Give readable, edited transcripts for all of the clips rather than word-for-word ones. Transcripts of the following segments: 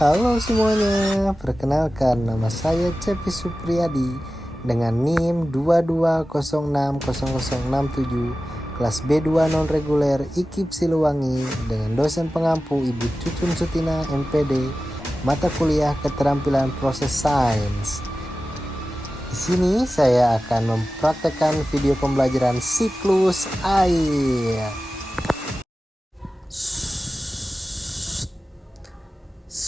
Halo semuanya, perkenalkan nama saya Cepi Supriyadi dengan NIM 22060067 kelas B2 non reguler IKIP Siliwangi dengan dosen pengampu Ibu Cucun Sutina MPD mata kuliah keterampilan proses sains. Di sini saya akan mempraktekkan video pembelajaran siklus air.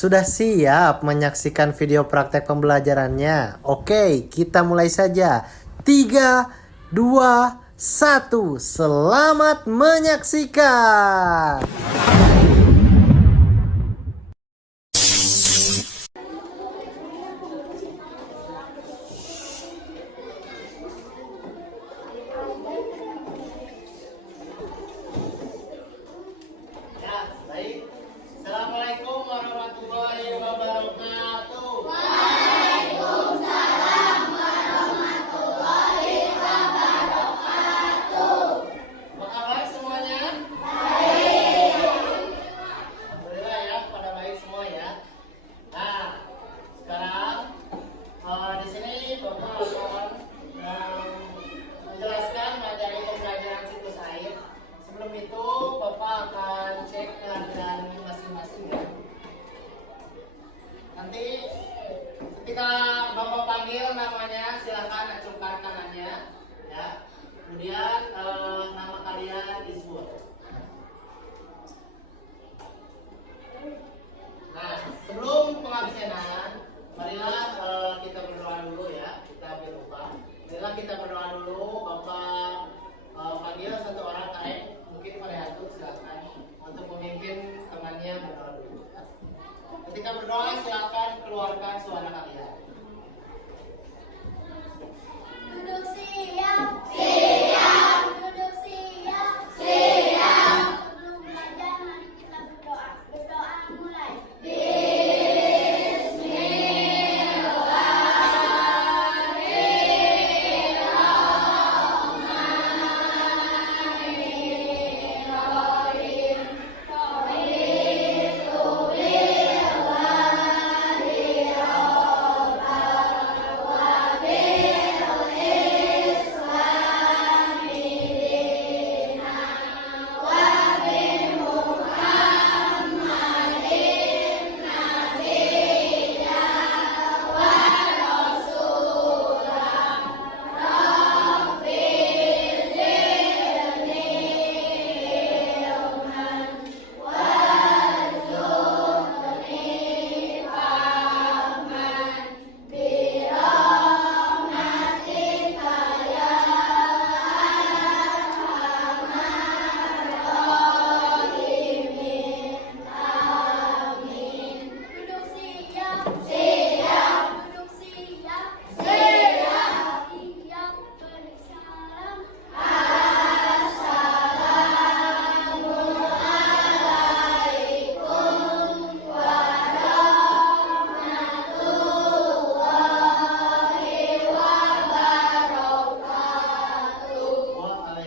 Sudah siap menyaksikan video praktek pembelajarannya? Oke, kita mulai saja. 3, 2, 1. Selamat menyaksikan. Assalamualaikum warahmatullahi wabarakatuh. Apa kabar semuanya? Alhamdulillah ya, pada baik semua ya. Nah, sekarang di sini Bapak akan menjelaskan materi pembelajaran siklus air. Sebelum itu Bapak akan cek kehadiran masing-masing ya. Nanti ketika Bapak panggil namanya, silakan acungkan tangannya ya. Kemudian nama kalian disebut. Nah, sebelum pengabsenan, marilah kita berdoa dulu ya. Kita berdoa. Marilah kita berdoa dulu. Bapak panggil satu orang kain, mungkin pada Hayatu silakan untuk memimpin temannya berdoa dulu. Ya. Ketika berdoa silakan keluarkan suara kalian. Duduk siap. Siap. Duduk siap. Siap. Sebelum belajar mari kita berdoa. Berdoa mulai. Duduk siap. Siap. Duduk siap. Siap. Siap.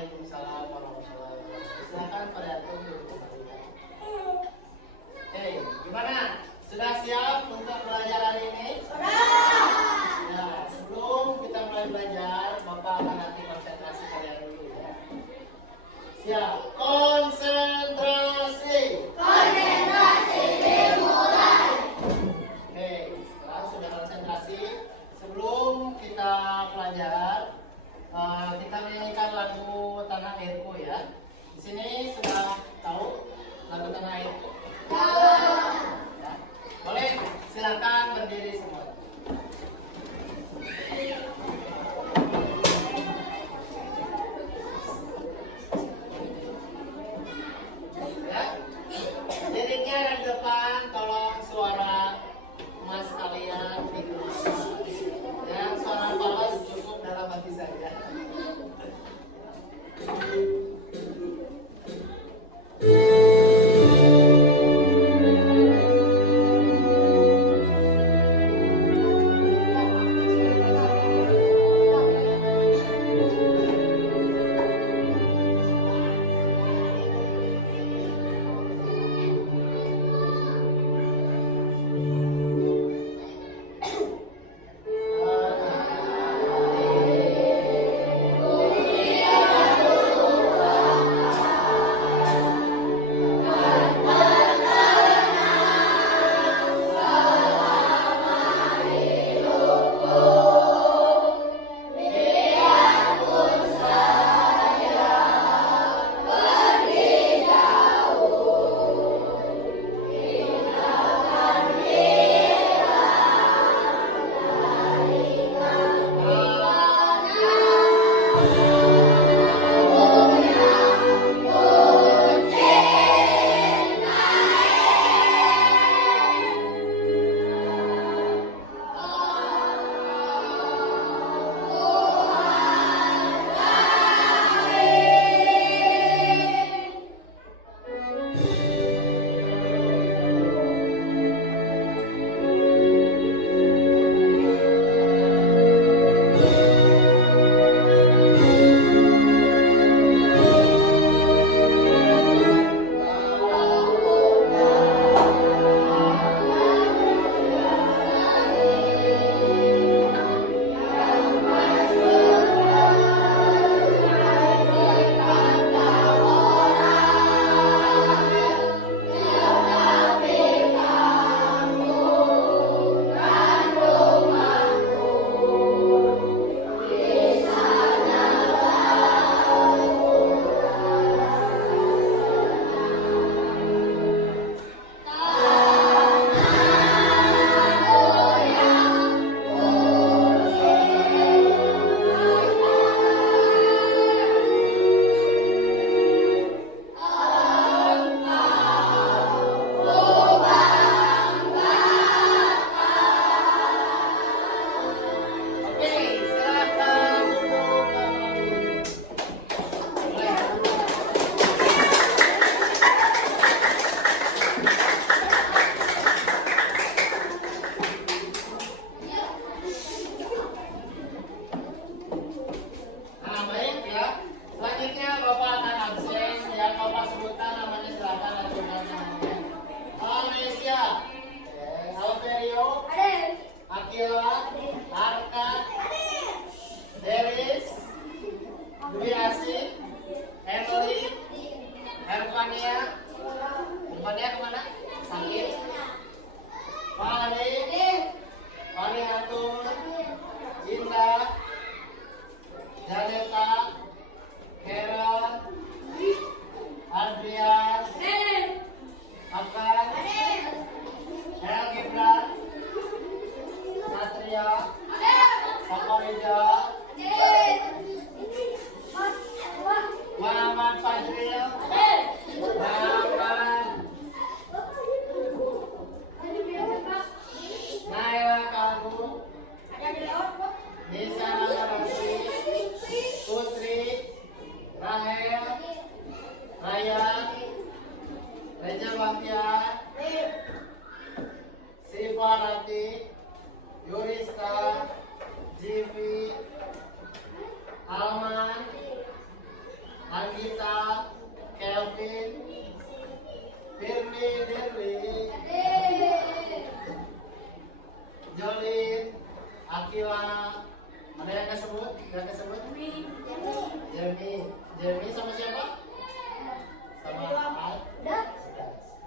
Beri salam. Waalaikumsalam warahmatullahi wabarakatuh. Silakan pada Hayatu duduk. Oke, gimana? Sudah siap untuk belajar hari ini? Ya, sebelum kita mulai belajar, Bapak akan nanti konsentrasi kalian dulu ya. Siap, konsentrasi. Oke, setelah sudah konsentrasi, sebelum kita belajar, kita menyanyikan lagu Tanah Airku ya. Di sini sudah tahu lagu Tanah Airku? Ya. Boleh, silakan berdiri semua. Ya. Liriknya ada di depan, tolong suara emas kalian ditulis. Ya, suara balas cukup dalam hati saja. Jeremy sama siapa? Sama Al. Dan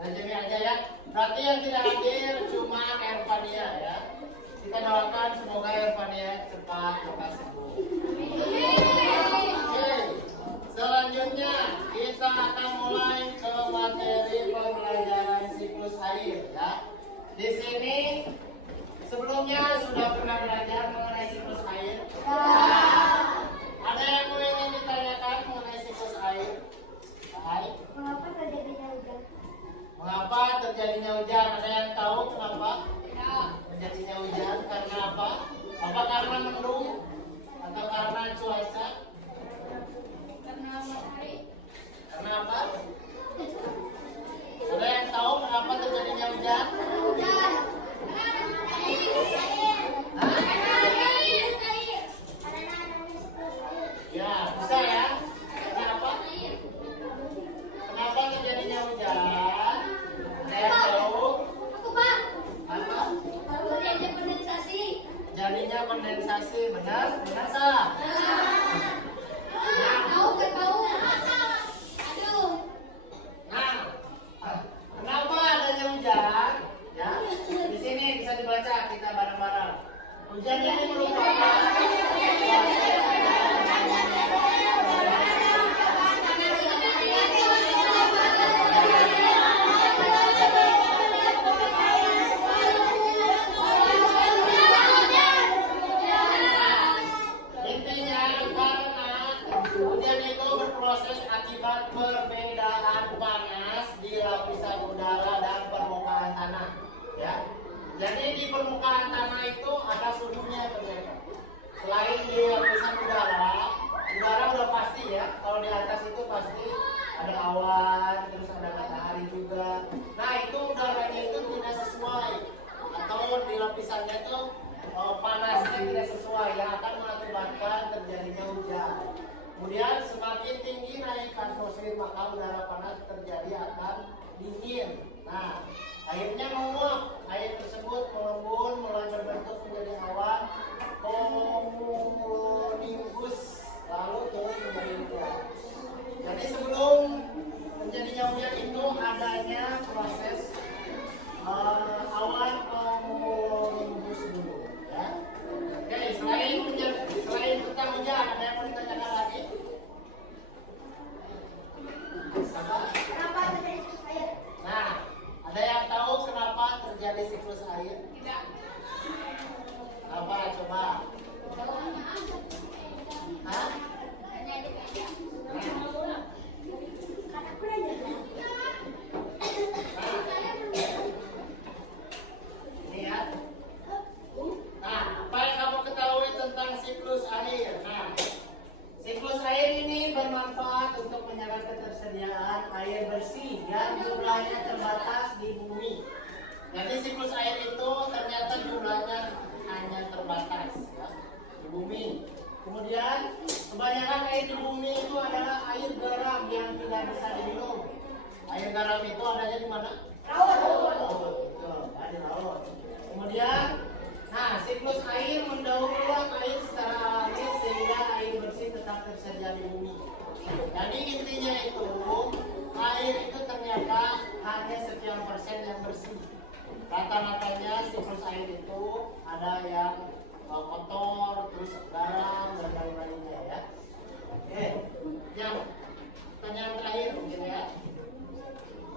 Dan Jeremy aja ya. Berarti yang tidak hadir cuma Ervania ya. Kita doakan semoga Ervania cepat lekas sembuh. Oke. Selanjutnya kita akan mulai ke materi pembelajaran siklus air ya. Di sini sebelumnya sudah pernah belajar mengenai siklus air. Ada yang ingin ditanyakan mengenai siklus air? Baik. mengapa terjadinya hujan? Mengapa terjadinya hujan? Ada yang tahu kenapa? Terjadinya hujan karena apa? Apa karena mendung atau karena cuaca? Karena matahari. Karena apa? Ada yang tahu kenapa terjadinya hujan? Hujan. Ya, bisa ya. Kenapa? Kenapa terjadinya hujan? Ada yang tahu? Aku Pak. Apa? Terjadi kondensasi. Jadinya kondensasi, benar? Benar salah? Tahu kan tahu? Aduh. Nah, kenapa adanya hujan? Ya, di sini bisa dibaca kita bareng-bareng. Hujan ini merupakan intinya karena hujan itu berproses akibat perbedaan panas di lapisan udara dan permukaan tanah. Ya, jadi di permukaan tanah itu ada suhunya ternyata. Selain di lapisan udara udah pasti ya. Kalau di atas itu pasti ada awan, terus ada matahari juga. Nah itu udaranya itu tidak sesuai, atau di lapisannya itu panasnya tidak sesuai yang akan mengakibatkan terjadinya hujan. Kemudian semakin tinggi naik atmosfer maka udara panas terjadi akan dingin. Nah, airnya menguap, air tersebut mengembun mulai berbentuk menjadi awan cumulonimbus lalu turun menjadi hujan. Jadi sebelum terjadinya hujan itu adanya proses awan cumulonimbus dulu. Ya. Oke, selain tentang hujan ada yang mau ditanyakan lagi? Apa? Kenapa terjadi siklus air? Nah, ada yang tahu kenapa terjadi siklus air? Tidak. Apa? Coba. Hah? Ini ya. Nah, apa yang kamu ketahui tentang siklus air? Nah, siklus air ini bermanfaat untuk menjaga ketersediaan air bersih yang jumlahnya terbatas di bumi. Jadi siklus air itu ternyata jumlahnya hanya terbatas ya, di bumi. Kemudian kebanyakan air di bumi itu adalah air garam yang tidak bisa diminum. Air garam itu adanya di mana? Laut. Betul, ada di laut. Kemudian, nah siklus air mendaur ulang air secara alami sehingga air bersih tetap tersedia di bumi. Jadi intinya itu air itu ternyata hanya sekian persen yang bersih. Rata-ratanya siklus air itu ada yang kotor, terus garam dan lain-lainnya ya. Oke, yang pertanyaan terakhir mungkin ya.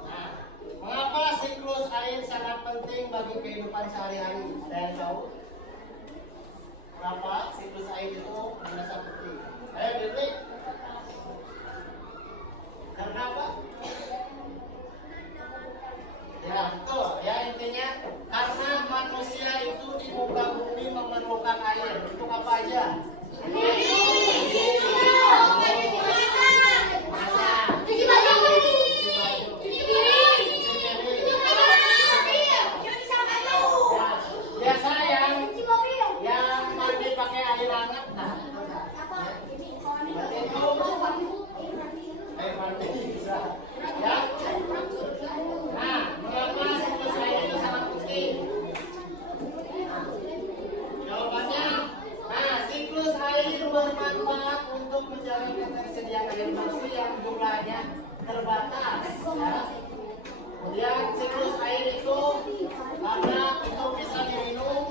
Nah, mengapa siklus air sangat penting bagi kehidupan sehari-hari? Ada yang tahu? Kenapa siklus air itu sangat penting? Ayo Billy. Karena apa? Ya betul, ya intinya karena manusia itu di muka bumi memerlukan air. Untuk apa aja? air bersih yang jumlahnya terbatas. Ya. Kemudian siklus air itu karena untuk bisa diminum.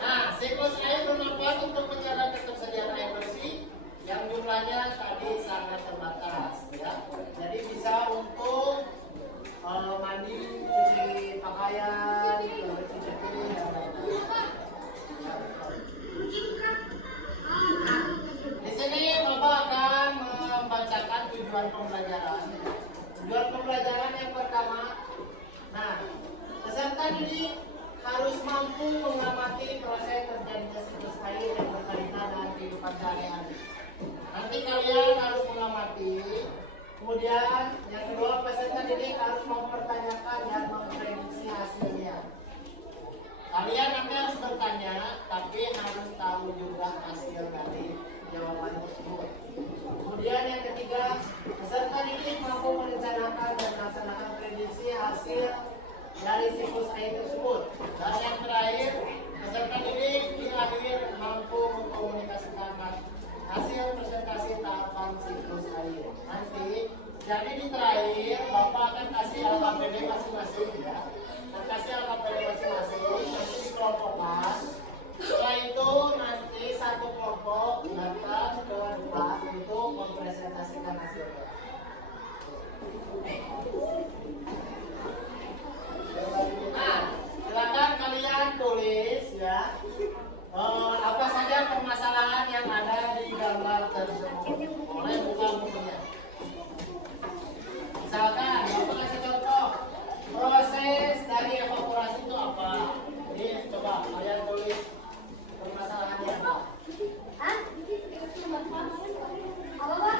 Nah, siklus air bermanfaat untuk menjaga ketersediaan air bersih yang jumlahnya tadi sangat terbatas. Ya. Jadi bisa untuk mandi, cuci pakaian, cuci piring dan lain-lain. Di sini Bapak akan membacakan tujuan pembelajaran. Tujuan pembelajaran yang pertama, nah, peserta didik harus mampu mengamati proses terjadinya siklus air yang berkaitan dengan kehidupan sehari-hari. Nanti kalian harus mengamati. Kemudian yang kedua, peserta didik harus mempertanyakan dan memprediksi hasilnya. Kalian nanti harus bertanya, tapi harus tahu juga hasil dari jawaban tersebut. Kemudian yang ketiga, peserta didik mampu merencanakan dan melaksanakan prediksi hasil dari siklus air tersebut. Dan yang terakhir, peserta didik di akhir mampu mengkomunikasikan hasil presentasi tahapan siklus air. Nanti, jadi di terakhir, Bapak akan kasih LKPD masing-masing ya. Dan kasih LKPD masing-masing, nanti dikelompokkan. Setelah itu nanti satu kelompok datang ke depan untuk mempresentasikan hasilnya. Nah, silakan kalian tulis ya apa saja permasalahan yang ada di gambar tersebut. Boleh buka bukunya. Misalkan, Bapak kasih contoh proses dari evaporasi itu apa? Jadi coba kalian tulis permasalahannya apa? Apa, Pak?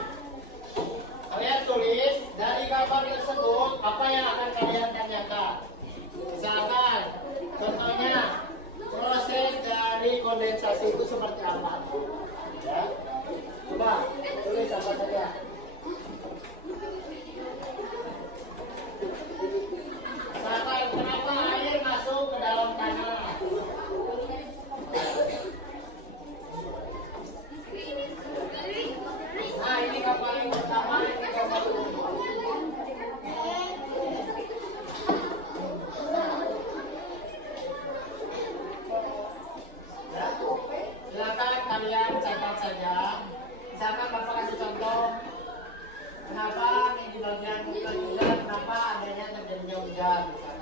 Kalian tulis dari gambar tersebut apa yang akan kalian tanyakan. Misalkan, contohnya proses dari kondensasi itu seperti apa? Ya. Coba tulis apa saja. Misalkan, kenapa air masuk ke dalam tanah? Nah, ini gambar yang pertama, ini gambar kedua. Ya, silakan kalian catat saja. Misalkan Bapak kasih contoh, kenapa di bagian hujan, kenapa adanya terjadinya hujan? Misalkan.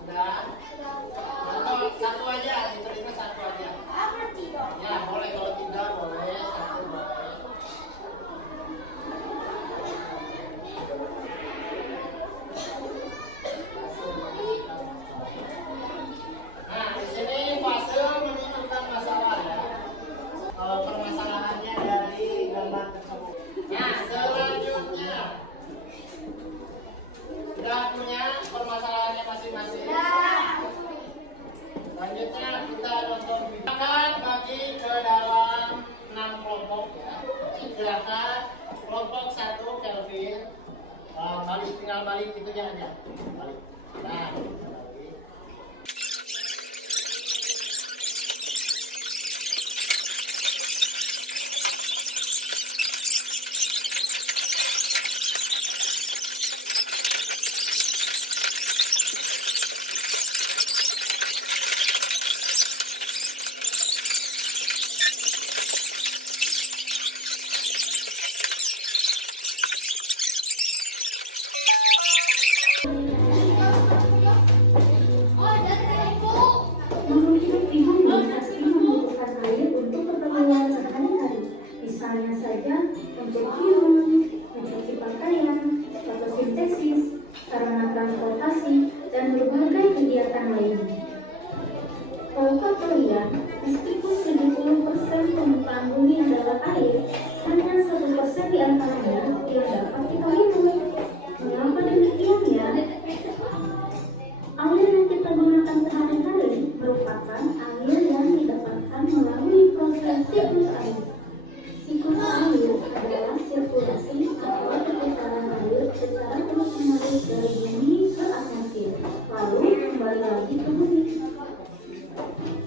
Sudah? Satu aja, diterima satu aja. Ya, boleh kalau tidak boleh, satu boleh. Nah, di sini fase menentukan masalah ya. Permasalahannya dari gambar tersebut. Nah, selanjutnya sudah punya permasalahannya masing-masing. Selanjutnya kita nonton video. Silakan bagi ke dalam 6 kelompok ya. Silakan kelompok 1 Kelvin. Balik, tinggal balik itunya aja. Balik. Nah, balik. Menurut ibu pasti membutuhkan air untuk keperluan sehari-hari, misalnya saja untuk minum, mencuci pakaian, fotosintesis, sarana transportasi, dan berbagai kegiatan lainnya. Tahukah kalian, meskipun 70% permukaan bumi adalah air, hanya 1% di antaranya yang dapat kita minum. Mengapa demikian ya? Air yang kita gunakan sehari-hari merupakan air yang didapatkan akan melalui proses siklus air. Siklus air adalah sirkulasi atau perputaran air secara terus-menerus dari bumi ke atmosfer, lalu kembali lagi ke bumi.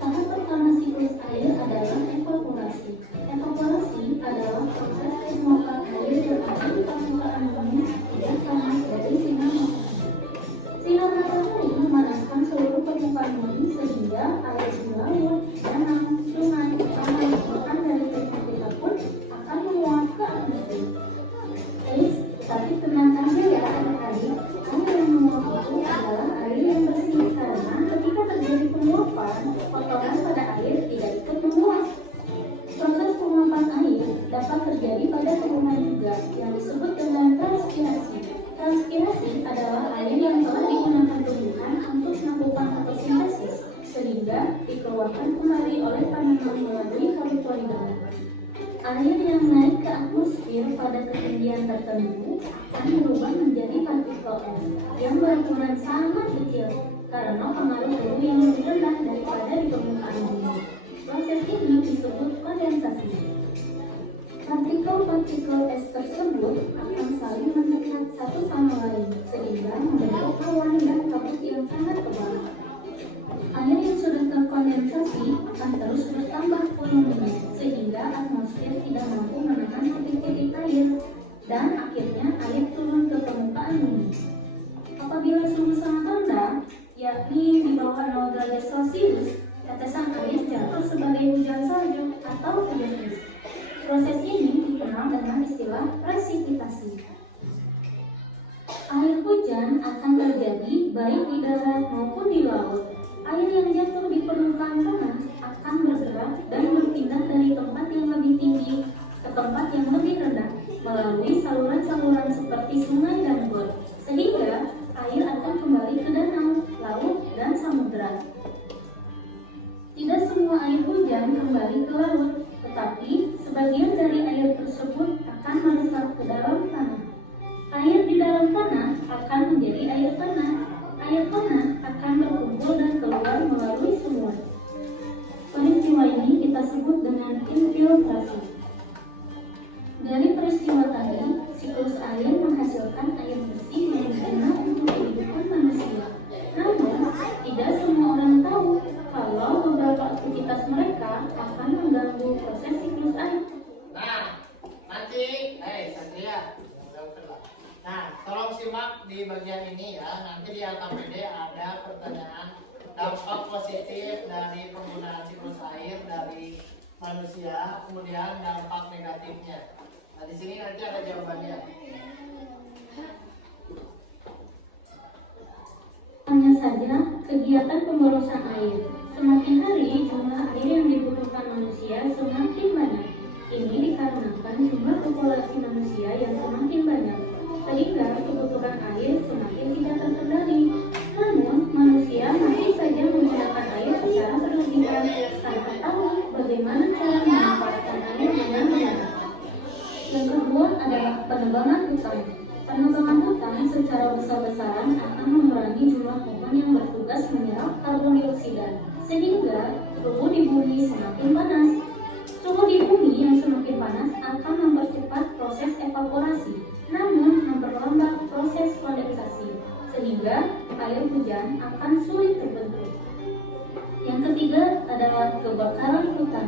Tahap pertama siklus air adalah evaporasi. Evaporasi adalah proses penguapan air yang ada di permukaan bumi tidak panas dari sinar matahari. Sinar matahari memanaskan seluruh permukaan bumi sehingga air di laut, danau, sungai, kali, bahkan dari teknik kita pun akan menguap ke atmosfer. Tapi tenang aja ya adik-adik, air yang menguap itu adalah air yang bersih karena ketika terjadi penguapan, kotoran pada air tidak ikut menguap. Proses penguapan air dapat terjadi pada tumbuhan juga yang disebut dengan transpirasi. Transpirasi adalah air yang telah digunakan tumbuhan untuk melakukan fotosintesis sehingga dikeluarkan kembali oleh tanaman melalui halokoidal. Air yang naik ke atmosfer pada ketinggian tertentu akan berubah menjadi partikel es yang berukuran sangat kecil karena pengaruh suhu yang lebih rendah daripada di permukaan bumi. Proses ini disebut kondensasi. Partikel-partikel es tersebut akan saling mendekat satu sama lain sehingga membentuk awan dan kabut yang sangat tebal. Air yang sudah terkondensasi akan terus bertambah volumenya sehingga atmosfer tidak mampu menahan titik-titik air dan akhirnya air turun ke permukaan bumi. Apabila suhu sangat rendah, yakni di bawah 0 derajat Celcius, tetesan air jatuh sebagai hujan salju atau hujan es. Proses ini dikenal dengan istilah presipitasi. Air hujan akan terjadi baik di darat maupun di laut. Air yang jatuh di permukaan tanah akan bergerak dan berpindah dari tempat yang lebih tinggi ke tempat yang lebih rendah melalui saluran-saluran seperti sungai dan got, sehingga air akan kembali ke danau, laut, dan samudera. Tidak semua air hujan kembali ke laut, tetapi sebagian dari air tersebut akan meresap ke dalam tanah. Air di dalam tanah akan menjadi air tanah. Air tanah akan berkumpul dan keluar melalui sumur. Peristiwa ini kita sebut dengan infiltrasi. Dari peristiwa tadi, siklus air menghasilkan air bersih yang berguna untuk kehidupan manusia. Namun, tidak semua orang tahu kalau beberapa aktivitas mereka akan mengganggu proses siklus air. Nah, nanti, Satria. Nah, tolong simak di bagian ini ya. Nanti di LKPD ada pertanyaan dampak positif dari penggunaan siklus air dari manusia, kemudian dampak negatifnya. Nah, di sini nanti ada jawabannya. Hanya saja kegiatan pemborosan air. Semakin hari jumlah air yang dibutuhkan manusia semakin banyak. Ini dikarenakan jumlah populasi manusia yang semakin banyak, sehingga kebutuhan air semakin tidak terkendali. Namun, manusia masih saja menggunakan air secara berlebihan tanpa tahu bagaimana cara memanfaatkan air dengan benar. Yang kedua adalah penebangan hutan. Penebangan hutan secara besar-besaran akan mengurangi jumlah pohon yang bertugas menyerap karbon dioksida, sehingga suhu di bumi semakin panas. Suhu di bumi yang semakin panas akan mempercepat proses evaporasi, namun memperlambat proses kondensasi, sehingga air hujan akan sulit terbentuk. Yang ketiga adalah kebakaran hutan.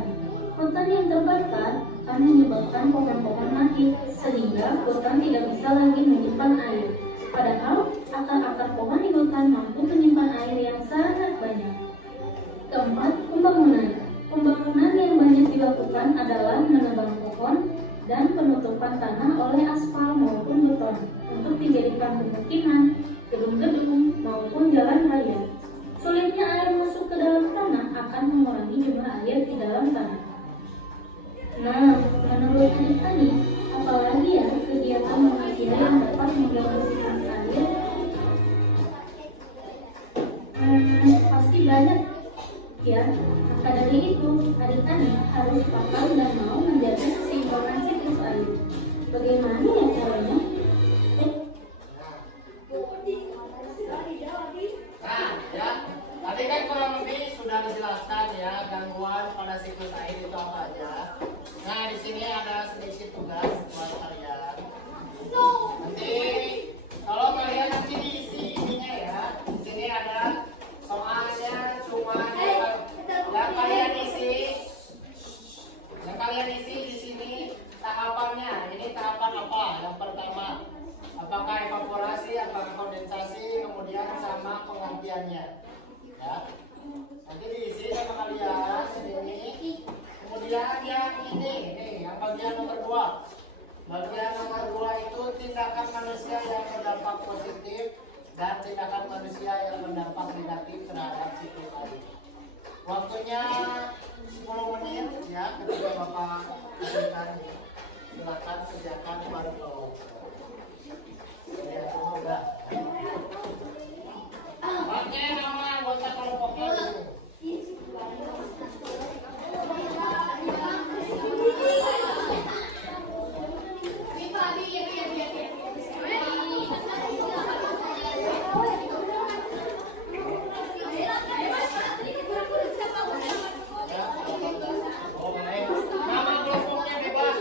Hutan yang terbakar akan menyebabkan pohon-pohon mati, sehingga hutan tidak bisa lagi menyimpan air. Padahal akar-akar pohon di hutan mampu menyimpan air yang sangat banyak. Keempat, pembangunan. Pembangunan yang banyak dilakukan adalah menebang pohon dan penutupan tanah oleh aspal maupun beton untuk dijadikan pemukiman, gedung-gedung, maupun jalan raya. Sulitnya air masuk ke dalam tanah akan mengurangi jumlah air di dalam tanah. Nah, menurut adik-adik, apalagi ya kegiatan manusia yang dapat mengganggu siklus air? Pasti banyak ya. Maka dari itu, adik-adik harus paham dan mau menjaga keseimbangan siklus air. Bagaimana ya caranya? Nah, ya, tadi kan kurang lebih sudah dijelaskan ya gangguan pada siklus air itu apa aja. Nah, di sini ada sedikit tugas buat kalian. Nanti kalau kalian nanti diisi ininya ya, di sini ada soalnya cuma yang kalian isi. Yang kalian isi di sini tahapannya. Ini tahapan apa? Yang pertama, apakah evaporasi, apakah kondensasi, kemudian sama pengertiannya. Ya. Nanti diisi sama kalian ini. Kemudian yang ini, nih, yang bagian nomor 2. Bagian nomor 2 itu tindakan manusia yang berdampak positif dan tindakan manusia yang berdampak negatif terhadap siklus air. Waktunya 10 menit ya, ketika Bapak berikan, silakan kerjakan baru tahu. Ya, semoga. Pakai nama anggota kelompoknya dulu. Nama kelompoknya bebas.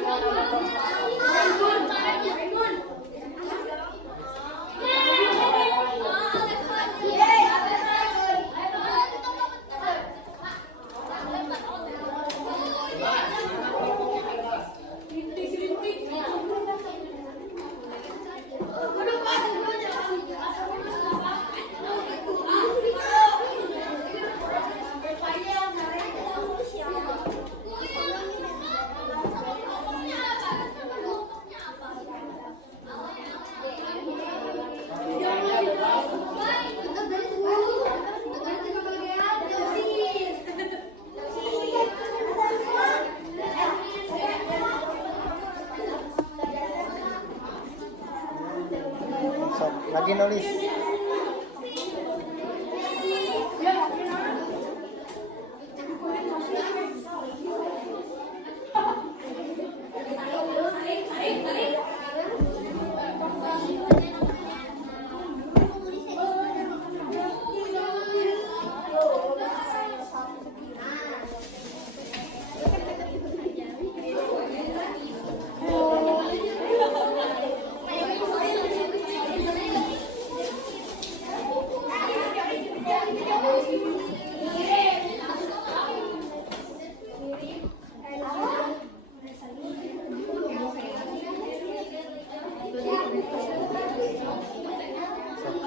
So, lagi nulis.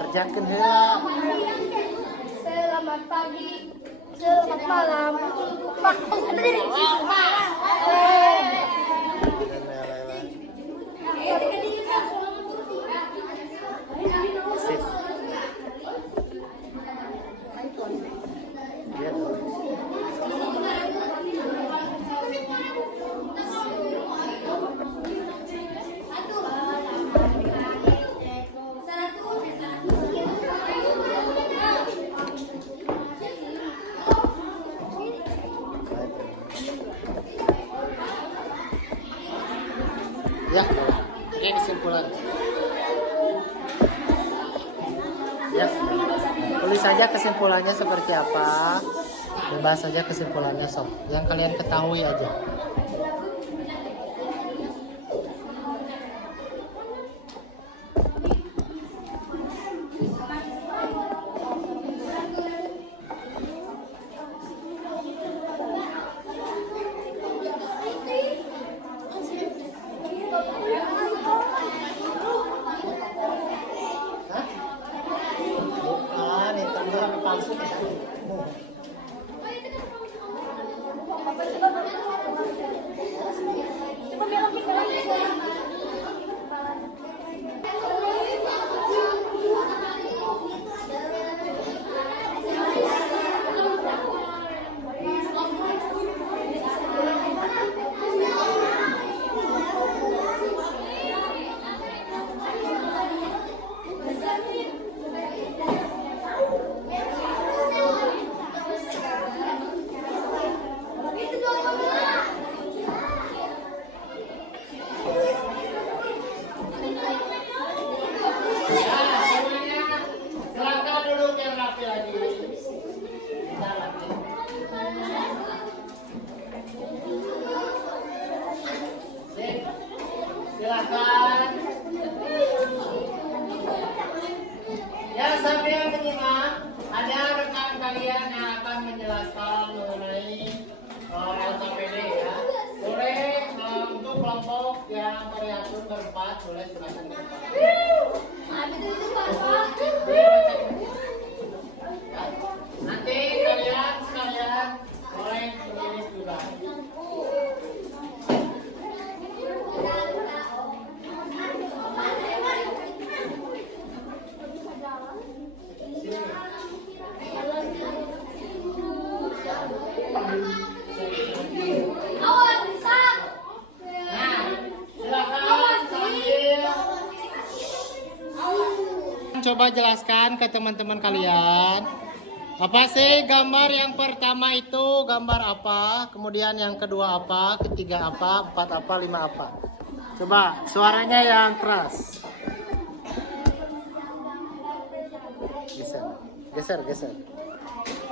Kerjakan heula. Selamat pagi, selamat malam. Sip. Ya. Ya, ini kesimpulan. Ya, tulis saja kesimpulannya seperti apa. Bebas saja kesimpulannya sob. Yang kalian ketahui aja. Bukan, itu mah palsu. Silakan. Ya, sambil menyimak, ada rekan kalian yang akan menjelaskan mengenai LKPD ya. Boleh untuk kelompok yang terhitung berempat, boleh silakan. Nanti kalian sekalian boleh menulis juga. Coba jelaskan ke teman-teman kalian. Apa sih gambar yang pertama itu gambar apa? Kemudian yang kedua apa? Ketiga apa? Empat apa? Lima apa? Coba suaranya yang keras. Geser, geser, geser.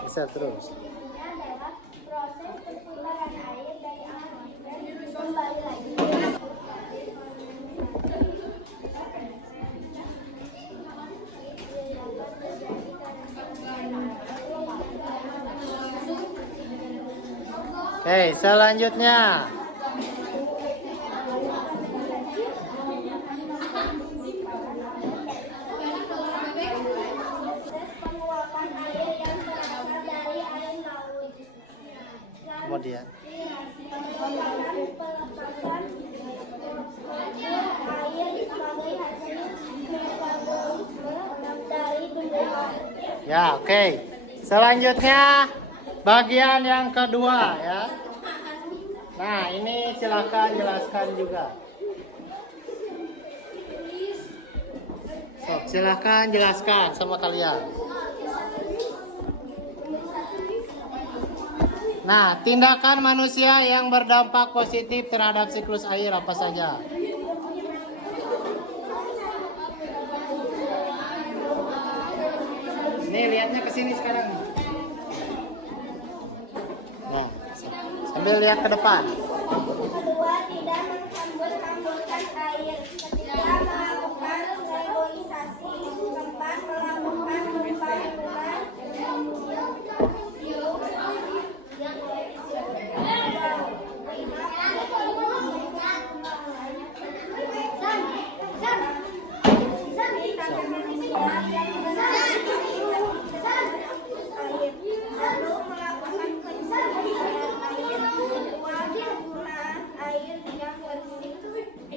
Geser terus. adalah proses perputaran air dari atmosfer kembali lagi. Oke, selanjutnya. Proses penguapan air yang berasal dari air laut. Kemudian. Penguapan pelepasan air sebagai hasil metabolisme dari tumbuhan. Ya, oke. Selanjutnya bagian yang kedua ya. Nah, ini silakan jelaskan juga. So, silakan jelaskan sama kalian. Nah, tindakan manusia yang berdampak positif terhadap siklus air apa saja? Nih, lihatnya ke sini sekarang. Nah, sambil lihat ke depan. Kedua, tidak menghambur-hamburkan air. Ketiga, melakukan reboisasi. Keempat, melakukan pembangunan. Lalu melakukan pencarian air. Penggunaan air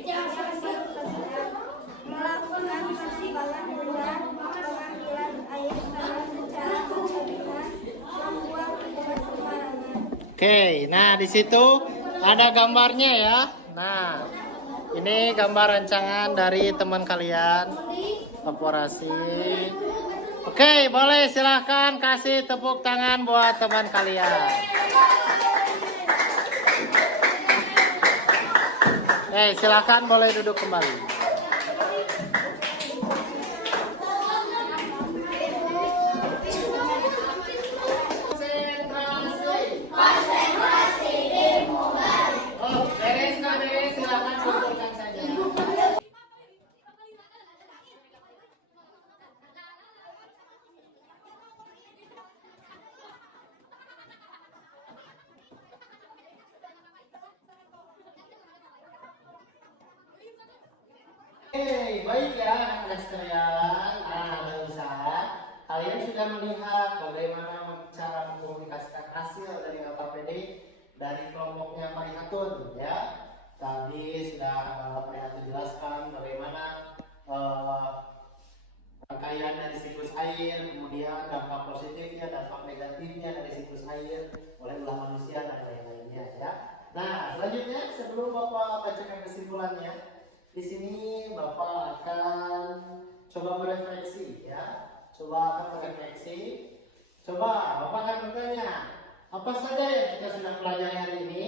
yang bersih. Melakukan penambangan dan pengambilan air tanah secara berlebihan, membuang limbah sembarangan. Oke, nah di situ ada gambarnya ya. Nah, ini gambar rancangan dari teman kalian. Evaporasi. Oke, boleh silahkan kasih tepuk tangan buat teman kalian. Silahkan boleh duduk kembali. Oh, beres nggak beres? Silahkan kumpulkan saja. Baik ya anak sekalian. Nah, usaha kalian sudah melihat bagaimana cara mengkomunikasikan hasil dari LKPD dari kelompoknya Parihatun ya. Tadi sudah Parihatun jelaskan bagaimana rangkaian dari siklus air, kemudian dampak positifnya, dampak negatifnya dari siklus air oleh ulah manusia dan lain-lainnya ya. Nah, selanjutnya sebelum Bapak bacakan kesimpulannya, di sini Bapak akan coba merefleksi ya. Coba akan merefleksi. Coba Bapak akan bertanya, apa saja yang kita sudah pelajari hari ini?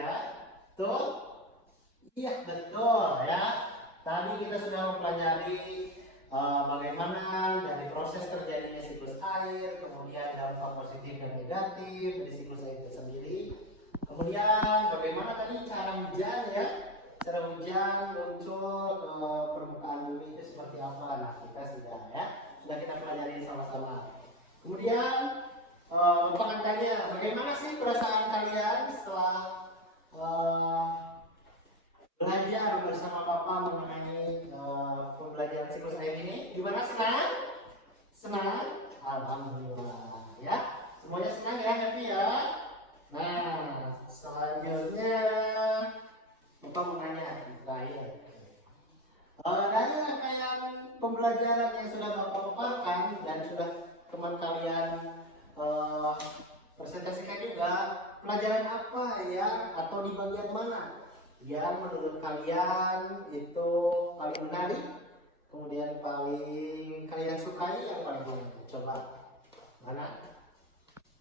Ya, betul? Iya, betul ya. Tadi kita sudah mempelajari bagaimana dari proses terjadinya siklus air, kemudian dampak positif dan negatif dari siklus air itu sendiri. Kemudian bagaimana tadi cara hujan ya, curah hujan muncul ke permukaan bumi itu seperti apa? Nah, kita sudah kita pelajari sama-sama. Kemudian Bapak akan tanya, bagaimana sih perasaan kalian setelah belajar bersama Bapak mengenai pembelajaran siklus air ini? Gimana, senang? Senang? Alhamdulillah ya. Semuanya senang ya, happy ya. Nah, selanjutnya Bapak mau nanya terakhir. Dari rangkaian pembelajaran yang sudah Bapak paparkan dan sudah teman kalian presentasikan juga, pelajaran apa ya atau di bagian mana yang menurut kalian itu paling menarik, kemudian paling kalian sukai, yang paling banyak? Coba mana?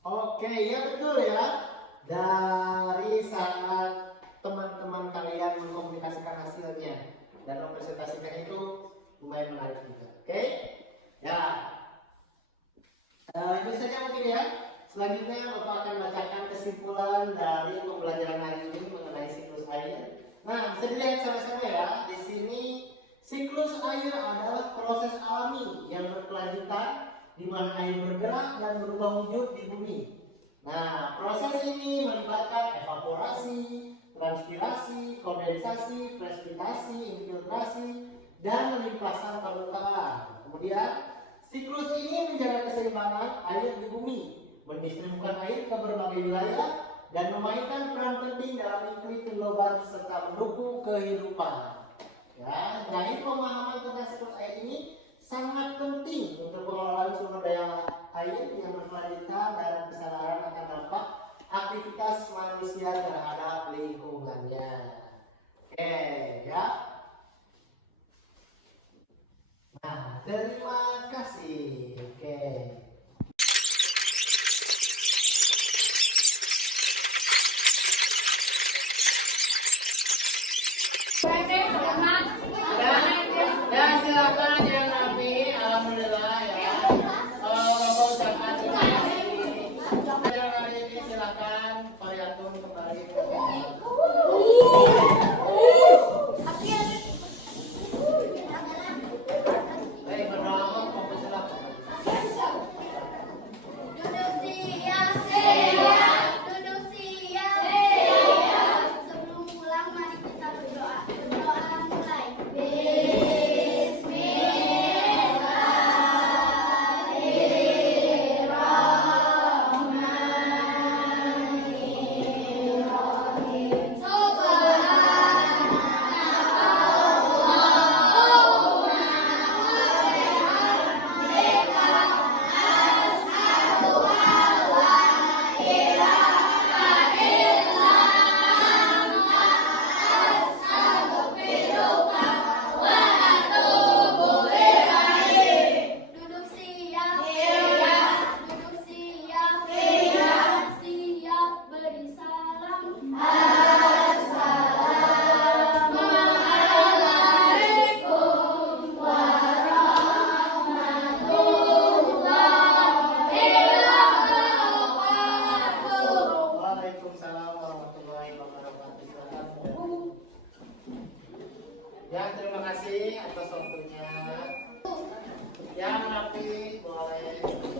Oke, ya betul ya. Dari saat teman-teman kalian mengkomunikasikan hasilnya dan mempresentasikan itu lumayan menarik juga. Oke? Ya. Itu saja mungkin ya. Selanjutnya Bapak akan bacakan kesimpulan dari pembelajaran hari ini mengenai siklus air. Nah, bisa dilihat sama-sama ya. Di sini siklus air adalah proses alami yang berkelanjutan di mana air bergerak dan berubah wujud di bumi. Nah, proses ini melibatkan evaporasi, transpirasi, kondensasi, precipitasi, infiltrasi, dan limpasan permukaan. Kemudian, siklus ini menjaga keseimbangan air di bumi, mendistribusikan air ke berbagai wilayah, dan memainkan peran penting dalam iklim global serta mendukung kehidupan. Ya, jadi pemahaman tentang siklus air ini sangat penting untuk pengelolaan sumber daya air yang berkelanjutan dan kesadaran akan dampak aktivitas manusia terhadap lingkungannya. Oke, ya. Nah, terima kasih. Oke. Ya, silakan yang rapi. Alhamdulillah ya. Bapak ucapkan terima kasih. Yang hari ini silakan Pariatun kembali ke baik, berdoa Bapak silakan. Duduk siap, duduk siap. Sebelum pulang mari kita berdoa. Berdoa mulai. Duduk siap, duduk siap, siap beri salam. Assalamualaikum warahmatullahi wabarakatuh. Waalaikumsalam warahmatullahi wabarakatuh. Silakan. Ya, terima kasih atas waktunya. Yang rapi boleh.